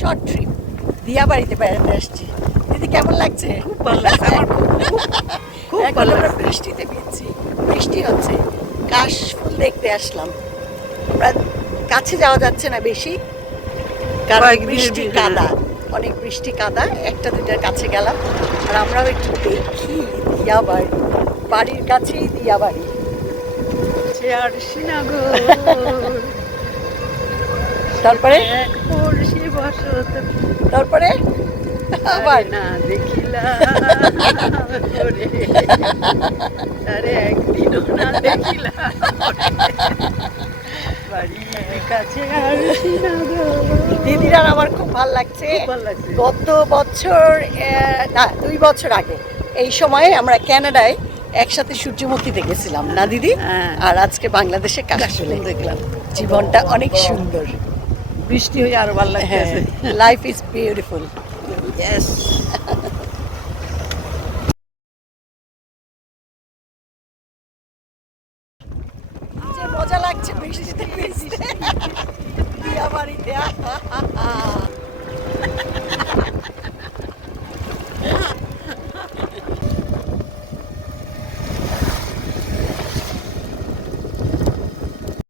Short trip দিয়াবাড়িতে বেড়াতে আসছি। দিদি কেমন লাগছে? খুব ভালো লাগছে আমার, খুব এখন ভালো আমরা লাগছে। বৃষ্টিতে ভিজছি, বৃষ্টি হচ্ছে, কাশফুল দেখতে আসলাম। আমরা কাছে যাওয়া যাচ্ছে না বেশি, কারণ কয়েকদিনের বৃষ্টি হ্যাঁ। কাদা, অনেক বৃষ্টি কাদা। একটা দুটার কাছে গেলাম আর আমরাও একটু দেখি দিয়াবাড়ি, বাড়ির কাছেই দিয়াবাড়ি। সে আর শ্রীনগর তারপরে এক পড়শি বসত তারপরে আবার না দেখিলা ওরে, আরে একদিনও না দেখিলা বাড়ির কাছে আর শ্রীনগর। দিদির আর আমার খুব ভালো লাগছে। খুব ভালো লাগছে। গত বছর না 2 বছর আগে এই সময়ে আমরা কানাডায় একসাথে সূর্যমুখী দেখেছিলাম না দিদি? হ্যাঁ। আর আজকে বাংলাদেশে কাশফুল কাশফুল দেখলাম। জীবনটা অনেক সুন্দর। বৃষ্টি হয়ে আরো ভালো হ্যাঁ, লাগছে। Life is beautiful. ইয়েস। যে মজা লাগছে বৃষ্টিতে ভিজতে দিয়াবাড়িতে।